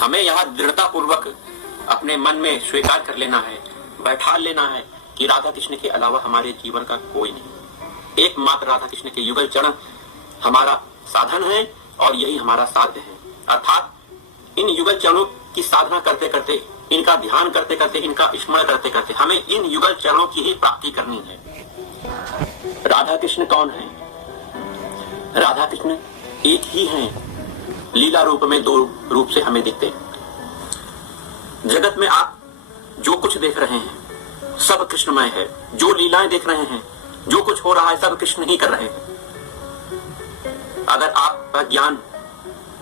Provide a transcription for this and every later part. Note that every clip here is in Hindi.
हमें यहाँ दृढ़ता पूर्वक अपने मन में स्वीकार कर लेना है, बैठा लेना है कि राधा कृष्ण के अलावा हमारे जीवन का कोई नहीं। एकमात्र राधा कृष्ण के युगल चरण हमारा साधन है और यही हमारा साध्य है। अर्थात इन युगल चरणों की साधना करते करते, इनका ध्यान करते करते, इनका स्मरण करते करते हमें इन युगल चरणों की ही प्राप्ति करनी है। राधा कृष्ण कौन है? राधा कृष्ण एक ही हैं, लीला रूप में दो रूप से हमें दिखते हैं। जगत में आप जो कुछ देख रहे हैं सब कृष्णमय है। जो लीलाएं देख रहे हैं, जो कुछ हो रहा है, सब कृष्ण ही कर रहे हैं। अगर आपका ज्ञान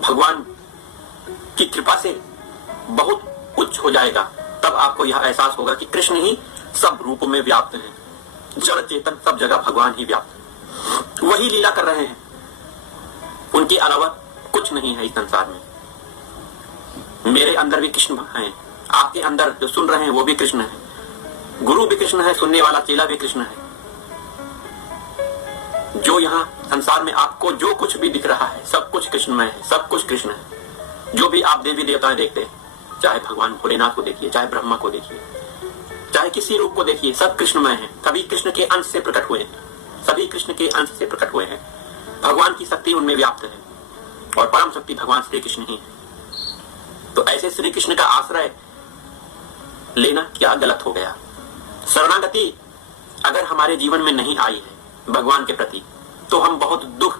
भगवान की कृपा से बहुत उच्च हो जाएगा तब आपको यह एहसास होगा कि कृष्ण ही सब रूपों में व्याप्त है। जड़ चेतन सब जगह भगवान ही व्याप्त है, वही लीला कर रहे हैं। उनके अलावा कुछ नहीं है इस संसार में। मेरे अंदर भी कृष्ण हैं, आपके अंदर जो सुन रहे हैं वो भी कृष्ण है, गुरु भी कृष्ण है, सुनने वाला चेला भी कृष्ण है। जो यहाँ संसार में आपको जो कुछ भी दिख रहा है सब कुछ कृष्णमय है, सब कुछ कृष्ण है। जो भी आप देवी देवताएं देखते हैं, चाहे भगवान भोलेनाथ को देखिए, चाहे ब्रह्मा को देखिए, चाहे किसी रूप को देखिए, सब कृष्णमय है। सभी कृष्ण के अंश से प्रकट हुए हैं, सभी कृष्ण के अंश से प्रकट हुए हैं। भगवान की शक्ति उनमें व्याप्त है और परम शक्ति भगवान श्री कृष्ण ही है। तो ऐसे श्री कृष्ण का आश्रय लेना क्या गलत हो गया? शरणागति अगर हमारे जीवन में नहीं आई है भगवान के प्रति तो हम बहुत दुख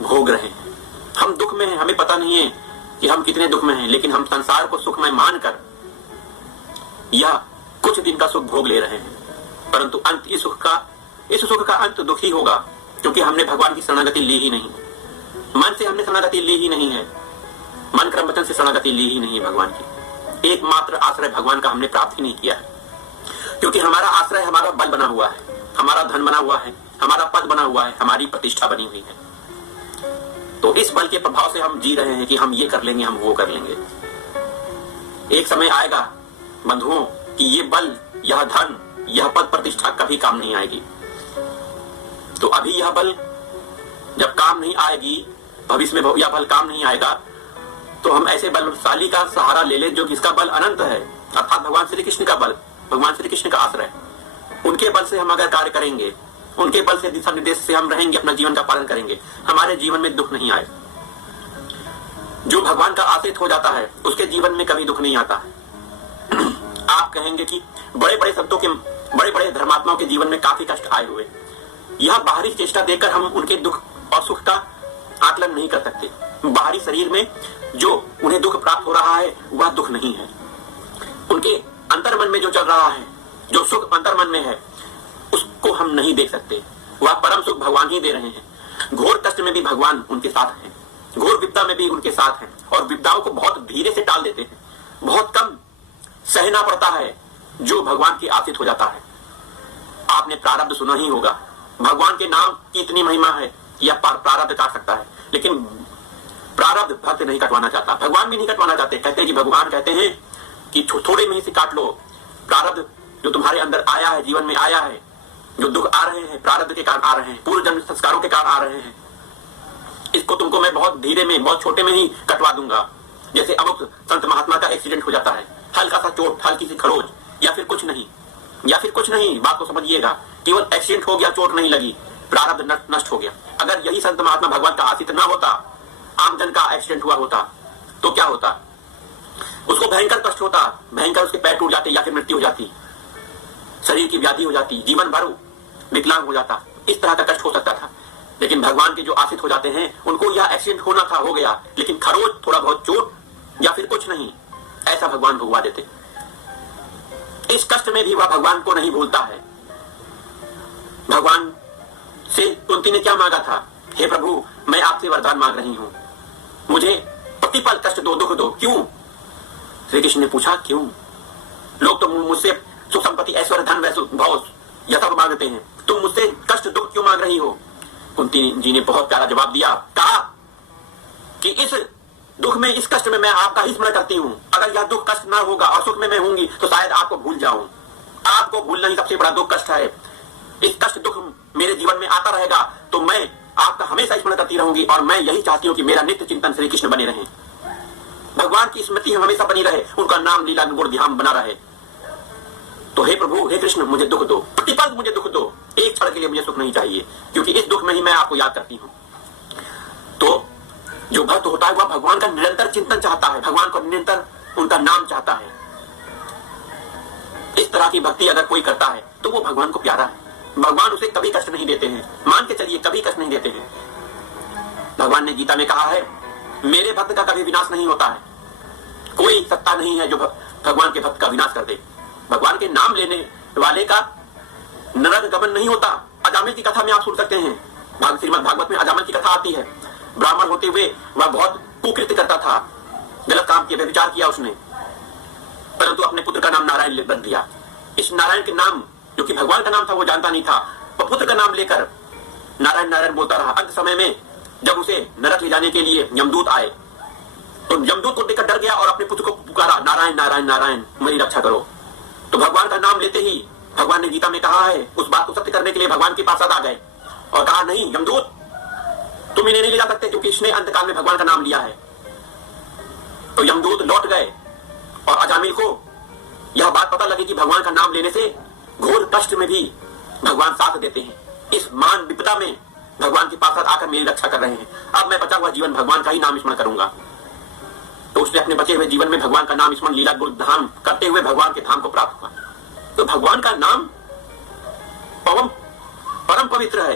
भोग रहे हैं। हम दुख में हैं, हमें पता नहीं है कि हम कितने दुख में हैं, लेकिन हम संसार को सुखमय मानकर यह कुछ दिन का सुख भोग ले रहे हैं। परंतु अंत इस सुख का अंत दुख ही होगा, क्योंकि हमने भगवान की शरणागति ली ही नहीं। मन से हमने शरणागति ली ही नहीं है, मन क्रम वचन से शरणागति ली ही नहीं है भगवान की। एकमात्र आश्रय भगवान का हमने प्राप्त ही नहीं किया है, क्योंकि हमारा आश्रय हमारा बल बना हुआ है, हमारा धन बना हुआ है, हमारा पद बना हुआ है, हमारी प्रतिष्ठा बनी हुई है। तो इस बल के प्रभाव से हम जी रहे हैं कि हम ये कर लेंगे, हम वो कर लेंगे। एक समय आएगा बंधुओं कि ये बल, यह धन, यह पद प्रतिष्ठा कभी काम नहीं आएगी। तो अभी यह बल जब काम नहीं आएगी, भविष्य में यह बल काम नहीं आएगा, तो हम ऐसे बलशाली का सहारा ले लें जो जिसका बल अनंत है, अर्थात भगवान श्री कृष्ण का बल, भगवान श्री कृष्ण का आश्रय। उनके बल से हम अगर कार्य करेंगे, उनके बल से, दिशा निर्देश से हम रहेंगे, अपना जीवन का पालन करेंगे, हमारे जीवन में दुख नहीं आए। जो भगवान का आश्रित हो जाता है उसके जीवन में कभी दुख नहीं आता है। आप कहेंगे कि बड़े बड़े संतों के, बड़े बड़े धर्मात्माओं के जीवन में काफी कष्ट आए हुए। यह बाहरी चेष्टा देकर हम उनके दुख और सुख का आकलन नहीं कर सकते। बाहरी शरीर में जो उन्हें दुख प्राप्त हो रहा है वह दुख नहीं है। उनके अंतर्मन में जो चल रहा है, जो सुख अंतर्मन में है, उसको हम नहीं देख सकते। वह परम सुख भगवान ही दे रहे हैं। घोर कष्ट में भी भगवान उनके साथ हैं, घोर विपदा में भी उनके साथ हैं, और विपदाओं को बहुत धीरे से टाल देते हैं। बहुत कम सहना पड़ता है जो भगवान के आश्रित हो जाता है। आपने प्रारब्ध सुना ही होगा, भगवान के नाम की इतनी महिमा है, यह प्रारब्ध काट सकता है, लेकिन प्रारब्ध भक्त नहीं कटवाना चाहता, भगवान भी नहीं कटवाना चाहते। कहते हैं कि भगवान कहते हैं कि थोड़े में ही से काट लो। प्रारब्ध जो तुम्हारे अंदर आया है, जीवन में आया है, जो दुख आ रहे हैं प्रारब्ध के कारण आ रहे हैं, पूर्व जन्म संस्कारों के कारण आ रहे हैं, इसको तुमको मैं बहुत धीरे में, बहुत छोटे में ही कटवा दूंगा। जैसे अमुक संत महात्मा का एक्सीडेंट हो जाता है, हल्का सा चोट, हल्की सी खरोच, या फिर कुछ नहीं, या फिर कुछ नहीं, बात को समझिएगा, केवल एक्सीडेंट हो गया, चोट नहीं लगी, प्रारब्ध नष्ट हो गया। अगर यही संत महात्मा भगवान का आश्रित ना होता, आमजन का एक्सीडेंट हुआ होता तो क्या होता? उसको भयंकर कष्ट होता, भयंकर उसके पैर टूट जाते या फिर मृत्यु हो जाती, शरीर की व्याधि हो जाती, जीवन भर विकलांग हो जाता, इस तरह का कष्ट हो सकता था। लेकिन भगवान के जो आश्रित हो जाते हैं उनको यह एक्सीडेंट होना था, हो गया, लेकिन खरोच, थोड़ा बहुत चोट या फिर कुछ नहीं, ऐसा भगवान भुगवा देते। इस कष्ट में भी वह भगवान को नहीं भूलता है। भगवान से कुंती ने क्या मांगा था? हे प्रभु, मैं आपसे वरदान मांग रही हूं, मुझे प्रतिपल कष्ट दो, दुख दो। क्यों? श्री कृष्ण ने पूछा, क्यों? लोग तो मुझसे सुख संपत्ति, ऐश्वर्य, धन, भोग यह सब मांगते हैं, तुम मुझसे कष्ट, दुख क्यों मांग रही हो? कुंती जी ने बहुत प्यारा जवाब दिया, कहा कि इस दुख में, इस कष्ट में मैं आपका ही स्मरण करती हूँ। अगर यह दुख कष्ट ना होगा और सुख में मैं होंगी तो शायद आपको भूल जाऊं। आपको भूलना ही सबसे बड़ा दुख कष्ट है। इस कष्ट दुख मेरे जीवन में आता रहेगा तो मैं आपका हमेशा स्मरण करती रहूंगी, और मैं यही चाहती हूँ कि मेरा नित्य चिंतन श्री कृष्ण बने रहे। भगवान की स्मृति हमेशा बनी रहे, उनका नाम लीला गुण ध्यान बना रहे। तो हे प्रभु, हे कृष्ण, मुझे दुख दो, प्रतिपल मुझे दुख दो, एक क्षण के लिए मुझे सुख नहीं चाहिए, क्योंकि इस दुख में ही मैं आपको याद करती हूँ। तो जो भक्त होता है वह भगवान का निरंतर चिंतन चाहता है, भगवान को निरंतर उनका नाम चाहता है। इस तरह की भक्ति अगर कोई करता है तो वो भगवान को प्यारा है। भगवान उसे कभी कष्ट नहीं देते हैं, मान के चलिए कभी कष्ट नहीं देते हैं। भगवान ने गीता में कहा है, मेरे भक्त का कभी विनाश नहीं होता है। कोई सत्ता नहीं है जो भगवान के भक्त का विनाश कर दे। भगवान के नाम लेने वाले का नरक गमन नहीं होता। अजामिल की कथा में आप सुन सकते हैं, श्रीमद् भागवत में अजामिल की कथा आती है। ब्राह्मण होते हुए वह बहुत कुकृत्य करता था, गलत काम किया, व्यभिचार किया उसने, परंतु अपने पुत्र का नाम नारायण रख दिया। इस नारायण के नाम, जो कि भगवान का नाम था, वो जानता नहीं था। वह पुत्र का नाम लेकर नारायण नारायण बोलता रहा। अंत समय में जब उसे नरक ले जाने के लिए यमदूत आए, तो यमदूत को देखकर डर गया और अपने पुत्र को पुकारा, नारायण नारायण नारायण, मेरी रक्षा करो। तो भगवान का नाम लेते ही भगवान ने गीता में कहा है, उस बात को सत्य करने के लिए भगवान के पास आ गए और कहा, नहीं यमदूत, तुम इन्हें नहीं ले जा सकते, क्योंकि इसने अंतकाल में भगवान का नाम लिया है। तो यमदूत लौट गए और अजामिल को यह बात पता लगी कि भगवान का नाम लेने से घोर कष्ट में भी भगवान साथ देते हैं। इस मान विपदा में भगवान के पास आकर मेरी रक्षा कर रहे हैं। अब मैं बचा हुआ जीवन भगवान का ही नाम स्मरण करूंगा। तो उसने अपने बचे हुए जीवन में भगवान का नाम स्मरण लीला गुण धाम करते हुए भगवान के धाम को प्राप्त हुआ। तो भगवान का नाम परम पवित्र है,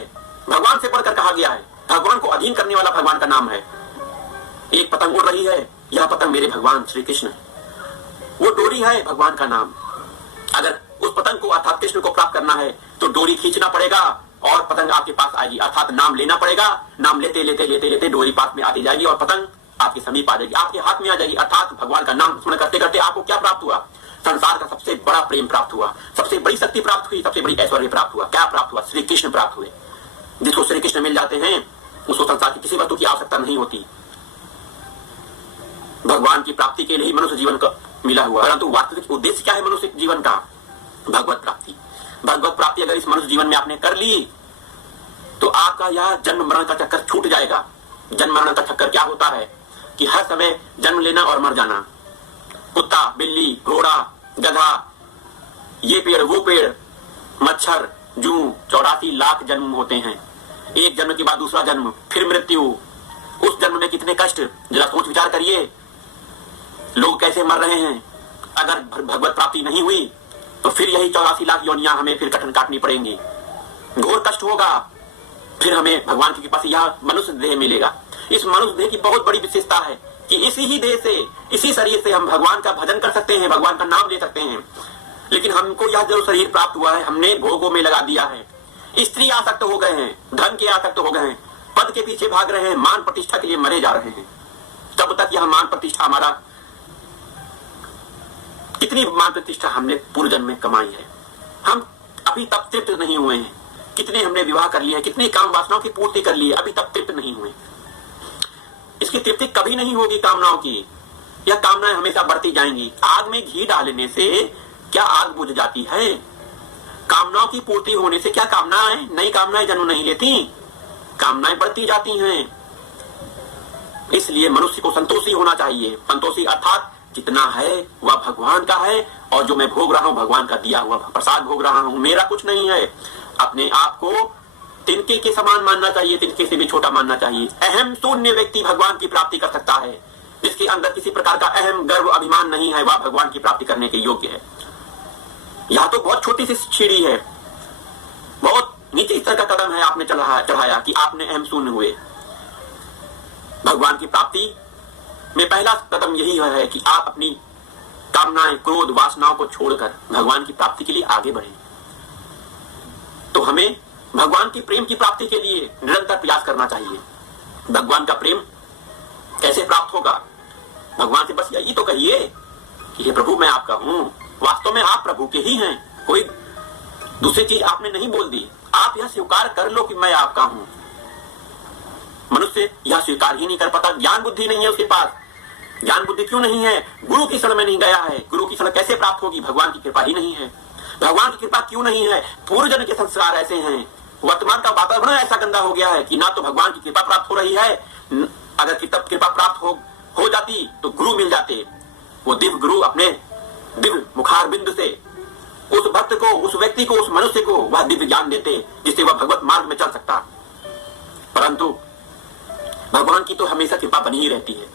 भगवान से बढ़कर कहा गया है। भगवान को अधीन करने वाला भगवान का नाम है। एक पतंग उड़ रही है, यह पतंग मेरे भगवान श्री कृष्ण है। वो डोरी है भगवान का नाम। अगर उस पतंग को अर्थात कृष्ण को प्राप्त करना है तो डोरी खींचना पड़ेगा और पतंग आपके पास आएगी, अर्थात नाम लेना पड़ेगा। नाम लेते लेते लेते लेते डोरी पास में आती जाएगी और पतंग आपके समीप आ जाएगी, आपके हाथ में आ जाएगी। अर्थात भगवान का नाम स्मरण करते करते आपको क्या प्राप्त हुआ? संसार का सबसे बड़ा प्रेम प्राप्त हुआ, सबसे बड़ी शक्ति प्राप्त हुई, सबसे बड़ी ऐश्वर्य प्राप्त हुआ। क्या प्राप्त हुआ? श्री कृष्ण प्राप्त हुए। जिसको श्री कृष्ण मिल जाते हैं उसको संसार की किसी वस्तु की आवश्यकता नहीं होती। भगवान की प्राप्ति के लिए ही मनुष्य जीवन का मिला हुआ, परंतु वास्तविक उद्देश्य क्या है मनुष्य जीवन का? भगवत प्राप्ति। भगवत प्राप्ति अगर इस मनुष्य जीवन में आपने कर ली तो आपका यह जन्म मरण का चक्कर छूट जाएगा। जन्म मरण का चक्कर क्या होता है कि हर समय जन्म लेना और मर जाना। कुत्ता, बिल्ली, घोड़ा, गधा, ये पेड़, वो पेड़, मच्छर, जूं, 84 लाख जन्म होते हैं। एक जन्म के बाद दूसरा जन्म, फिर मृत्यु। उस जन्म में कितने कष्ट, जरा सोच विचार करिए। लोग कैसे मर रहे हैं। अगर भगवत प्राप्ति नहीं हुई तो फिर यही 84 लाख योनियां हमें फिर कठिन काटनी पड़ेंगी, घोर कष्ट होगा। फिर हमें भगवान की कृपा से यह मनुष्य देह मिलेगा। इस मनुष्य देह की बहुत बड़ी विशेषता है कि इसी ही देह से, इसी शरीर से हम भगवान का भजन कर सकते हैं, भगवान का नाम ले सकते हैं। लेकिन हमको यह जो शरीर प्राप्त हुआ है हमने भोगों में लगा दिया है। स्त्री आसक्त हो गए हैं, धन के आसक्त हो गए हैं, पद के पीछे भाग रहे हैं, मान प्रतिष्ठा के लिए मरे जा रहे हैं। तब तक यह मान प्रतिष्ठा हमारा, कितनी मान प्रतिष्ठा हमने पूर्व जन्म में कमाई है, हम अभी तक तृप्त नहीं हुए हैं। कितने हमने विवाह कर लिए हैं, कितनी काम वासनाओं की पूर्ति कर ली है, अभी तक तृप्त नहीं हुए। इसकी तृप्ति कभी नहीं होगी कामनाओं की। यह कामनाएं हमेशा बढ़ती जाएंगी। आग में घी डालने से क्या आग बुझ जाती है? कामनाओं की पूर्ति होने से क्या कामनाएं, नई कामनाएं जन्म नहीं लेती, कामनाएं बढ़ती जाती हैं। इसलिए मनुष्य को संतोषी होना चाहिए। संतोषी अर्थात जितना है वह भगवान का है और जो मैं भोग रहा हूं भगवान का दिया हुआ प्रसाद भोग रहा हूं, मेरा कुछ नहीं है। अपने आप को तिनके के समान मानना चाहिए, तिनके से भी छोटा मानना चाहिए। अहम शून्य व्यक्ति भगवान की प्राप्ति कर सकता है। जिसके अंदर किसी प्रकार का अहम गर्व अभिमान नहीं है वह भगवान की प्राप्ति करने के योग्य है। यह तो बहुत छोटी सी सीढ़ी है, बहुत नीचे स्तर का कदम है आपने चढ़ाया कि आपने अहम शून्य हुए। भगवान की प्राप्ति में पहला कदम यही है कि आप अपनी कामनाएं, क्रोध, वासनाओं को छोड़कर भगवान की प्राप्ति के लिए आगे बढ़ें। तो हमें भगवान की प्रेम की प्राप्ति के लिए निरंतर प्रयास करना चाहिए। भगवान का प्रेम कैसे प्राप्त होगा? भगवान से बस यही तो कहिए कि हे प्रभु मैं आपका हूं। वास्तव में आप प्रभु के ही हैं, कोई दूसरी चीज आपने नहीं बोल दी। आप यह स्वीकार कर लो कि मैं आपका हूं। मनुष्य यह स्वीकार ही नहीं कर पाता, ज्ञान बुद्धि नहीं है उसके पास। ज्ञान बुद्धि क्यों नहीं है? गुरु की शरण में नहीं गया है। गुरु की शरण कैसे प्राप्त होगी? भगवान की कृपा ही नहीं है। भगवान की कृपा क्यों नहीं है? पूर्व जन्म के संस्कार ऐसे हैं, वर्तमान का वातावरण ऐसा गंदा हो गया है कि ना तो भगवान की कृपा प्राप्त हो रही है। अगर कृपा प्राप्त हो जाती तो गुरु मिल जाते, वो दिव्य गुरु अपने दिव्य मुखार बिंदु से उस भक्त को, उस व्यक्ति को, उस मनुष्य को वह दिव्य ज्ञान देते जिससे वह भगवत मार्ग में चल सकता। परंतु भगवान की तो हमेशा कृपा बनी ही रहती है।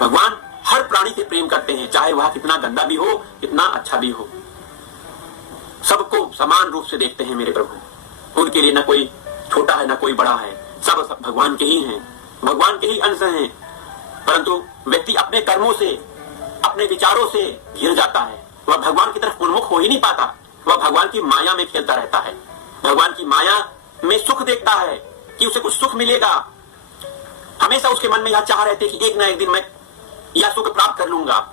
भगवान हर प्राणी से प्रेम करते हैं, चाहे वह कितना गंदा भी हो, कितना अच्छा भी हो, सबको समान रूप से देखते हैं मेरे प्रभु। उनके लिए न कोई छोटा है न कोई बड़ा है, सब भगवान के ही हैं, भगवान के ही अंश हैं। परंतु व्यक्ति अपने कर्मों से, अपने विचारों से घिर जाता है, वह भगवान की तरफ उन्मुख हो ही नहीं पाता, वह भगवान की माया में खेलता रहता है, भगवान की माया में सुख देखता है कि उसे कुछ सुख मिलेगा। हमेशा उसके मन में यह चाह रहते कि एक ना एक दिन मैं यह सुख प्राप्त कर लूंगा,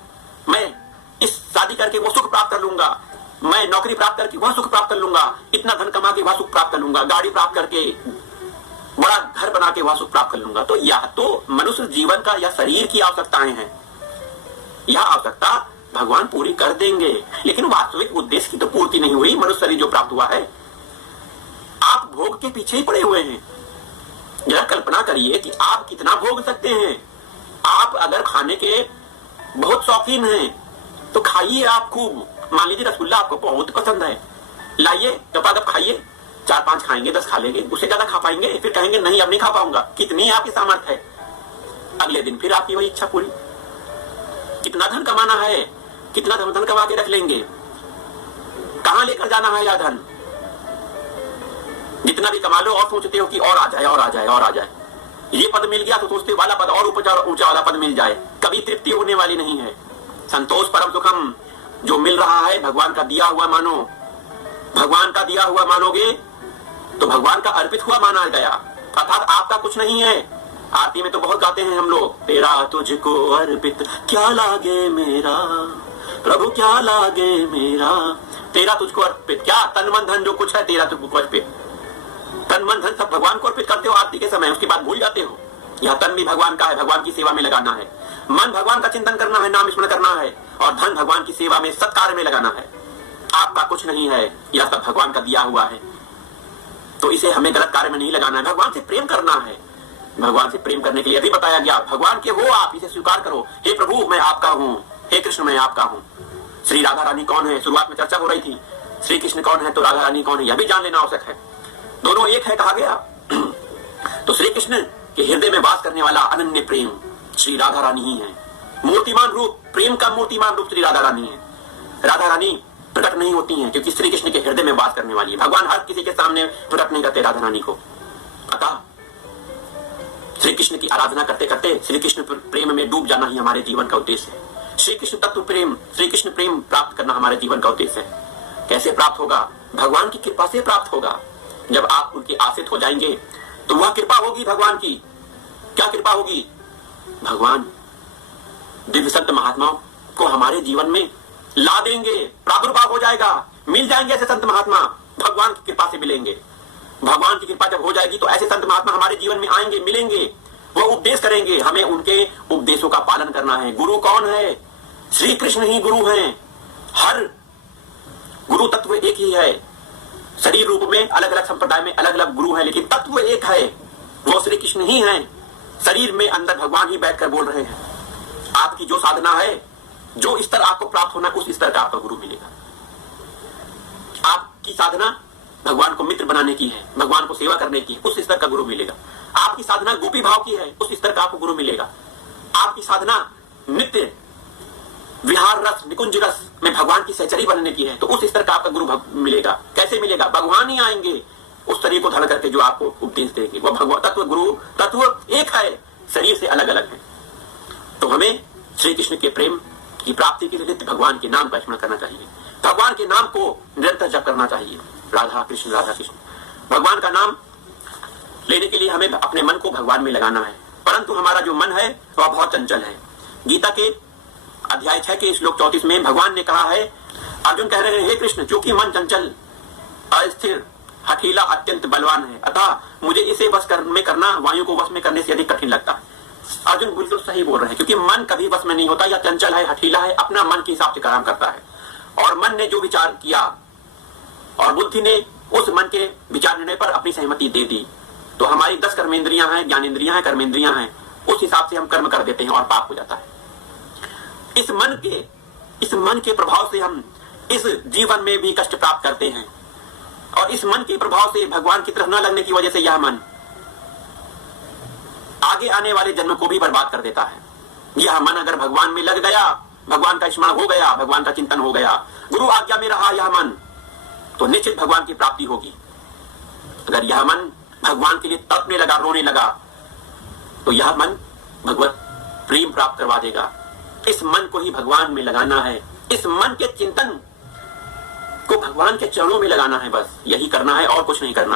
मैं इस शादी करके वो सुख प्राप्त कर लूंगा, मैं नौकरी प्राप्त करके वह सुख प्राप्त कर लूंगा, इतना धन कमा के वह सुख प्राप्त कर लूंगा, गाड़ी प्राप्त करके बड़ा घर बना के वह सुख प्राप्त कर लूंगा। तो यह तो मनुष्य जीवन का या शरीर की आवश्यकताएं हैं, यह आवश्यकता भगवान पूरी कर देंगे, लेकिन वास्तविक उद्देश्य की तो पूर्ति नहीं हुई। मनुष्य शरीर जो प्राप्त हुआ है, आप भोग के पीछे ही पड़े हुए हैं। जरा कल्पना करिए कि आप कितना भोग सकते हैं। आप अगर खाने के बहुत शौकीन हैं तो खाइए आप खूब। मान लीजिए रसगुल्ला आपको बहुत पसंद है, लाइए गपागप खाइए, 4-5 खाएंगे, 10 खा लेंगे, उससे ज्यादा खा पाएंगे, फिर कहेंगे नहीं अब नहीं खा पाऊंगा। कितनी आपकी सामर्थ्य है, अगले दिन फिर आपकी वही इच्छा पूरी। कितना धन कमाना है, कितना धन कमा के रख लेंगे, कहां लेकर जाना है यह धन। जितना भी कमा लो और सोचते हो कि और आ जाए और आ जाए और आ जाए। ये पद मिल गया तो सोचते वाला पद और ऊंचा वाला पद मिल जाए, कभी तृप्ति होने वाली नहीं है। संतोष परम सुखम जो मिल रहा है भगवान का दिया हुआ मानो, भगवान का दिया हुआ मानोगे तो भगवान का अर्पित हुआ माना गया, अर्थात आपका कुछ नहीं है। आरती में तो बहुत गाते हैं हम लोग, तेरा तुझको अर्पित क्या लागे मेरा प्रभु, क्या लागे मेरा, तेरा तुझको अर्पित। क्या तन मन धन जो कुछ है तेरा तुझको अर्पित, तन मन धन सब भगवान को अर्पित करते हो आरती के समय, उसके बाद भूल जाते हो। यह तन भी भगवान का है, भगवान की सेवा में लगाना है, मन भगवान का चिंतन करना है, नाम स्मरण करना है, और धन भगवान की सेवा में सत्कार्य में लगाना है। आपका कुछ नहीं है, यह सब भगवान का दिया हुआ है, तो इसे हमें गलत कार्य में नहीं लगाना है, भगवान से प्रेम करना है। भगवान से प्रेम करने के लिए अभी बताया गया, भगवान के हो आप, इसे स्वीकार करो। हे प्रभु मैं आपका हूँ, हे कृष्ण मैं आपका हूँ। श्री राधा रानी कौन है, शुरुआत में चर्चा हो रही थी, श्री कृष्ण कौन है तो राधा रानी कौन है, यह भी जान लेना आवश्यक है। दोनों एक है कहा गया। तो श्री कृष्ण के हृदय में वास करने वाला अनन्य प्रेम श्री राधा रानी ही है। मूर्तिमान रूप, प्रेम का मूर्तिमान रूप श्री राधा रानी है। राधा रानी प्रकट नहीं होती हैं क्योंकि श्री कृष्ण के हृदय में वास करने वाली है। भगवान हर किसी के सामने प्रकट नहीं करते राधा रानी को। अतः श्री कृष्ण की आराधना करते करते श्री कृष्ण प्रेम में डूब जाना ही हमारे जीवन का उद्देश्य है। श्री कृष्ण तत्व प्रेम, श्री कृष्ण प्रेम प्राप्त करना हमारे जीवन का उद्देश्य है। कैसे प्राप्त होगा? भगवान की कृपा से प्राप्त होगा। जब आप उनके आश्रित हो जाएंगे तो वह कृपा होगी भगवान की। क्या कृपा होगी? भगवान दिव्य संत महात्माओं को हमारे जीवन में ला देंगे, प्रादुर्भाव हो जाएगा, मिल जाएंगे ऐसे संत महात्मा, भगवान की कृपा से मिलेंगे। भगवान की कृपा जब हो जाएगी तो ऐसे संत महात्मा हमारे जीवन में आएंगे, मिलेंगे, वो उपदेश करेंगे, हमें उनके उपदेशों का पालन करना है। गुरु कौन है? श्री कृष्ण ही गुरु हैं। हर गुरु तत्व एक ही है। शरीर रूप में अलग अलग संप्रदाय में अलग अलग गुरु हैं, लेकिन तत्व एक है, वो श्री कृष्ण ही हैं। शरीर में अंदर भगवान ही बैठकर बोल रहे हैं। आपकी जो साधना है, जो स्तर आपको प्राप्त होना, उस स्तर का आपका गुरु मिलेगा। आपकी साधना भगवान को मित्र बनाने की है, भगवान को सेवा करने की है, उस स्तर का गुरु मिलेगा। आपकी साधना गोपी भाव की है, उस स्तर का आपको गुरु मिलेगा। आपकी साधना नित्य विहार रस, निकुंज रस में भगवान की सहचरी बनने की है, तो उस स्तर का आपका गुरु मिलेगा। कैसे मिलेगा? भगवान ही आएंगे उस शरीर को धारण करके, जो आपको उपदेश देंगे। वो भगवान तत्व, गुरु तत्व एक है, शरीर से अलग अलग है। तो हमें श्री कृष्ण के प्रेम की प्राप्ति के लिए नित्य भगवान के नाम का स्मरण करना चाहिए, भगवान के नाम को निरंतर जप करना चाहिए। राधा कृष्ण राधा कृष्ण। भगवान का नाम लेने के लिए हमें अपने मन को भगवान में लगाना है, परंतु हमारा जो मन है वह बहुत चंचल है। गीता के अध्याय 6 के श्लोक 34 में भगवान ने कहा है, अर्जुन कह रहे हैं, हे कृष्ण, जो कि मन चंचल, अस्थिर, हठीला, अत्यंत बलवान है, अतः मुझे इसे वश में करना वायु को वश में करने से अधिक कठिन लगता है। अर्जुन बिल्कुल सही बोल रहे हैं, क्योंकि मन कभी वश में नहीं होता, या चंचल है, हठीला है, अपना मन के हिसाब से काम करता है। और मन ने जो विचार किया और बुद्धि ने उस मन के विचार निर्णय पर अपनी सहमति दे दी, तो हमारी 10 कर्मेंद्रियां हैं, ज्ञानेंद्रियां हैं, कर्मेंद्रियां हैं, उस हिसाब से हम कर्म कर देते हैं और पाप हो जाता है। इस मन के प्रभाव से हम इस जीवन में भी कष्ट प्राप्त करते हैं, और इस मन के प्रभाव से भगवान की तरफ न लगने की वजह से यह मन आगे आने वाले जन्म को भी बर्बाद कर देता है। यह मन अगर भगवान में लग गया, भगवान का स्मरण हो गया, भगवान का चिंतन हो गया, गुरु आज्ञा में रहा यह मन, तो निश्चित भगवान की प्राप्ति होगी। अगर यह मन भगवान के लिए तड़पने लगा, रोने लगा, तो यह मन भगवत प्रेम प्राप्त करवा देगा। इस मन को ही भगवान में लगाना है, इस मन के चिंतन को भगवान के चरणों में लगाना है, बस यही करना है और कुछ नहीं करना है।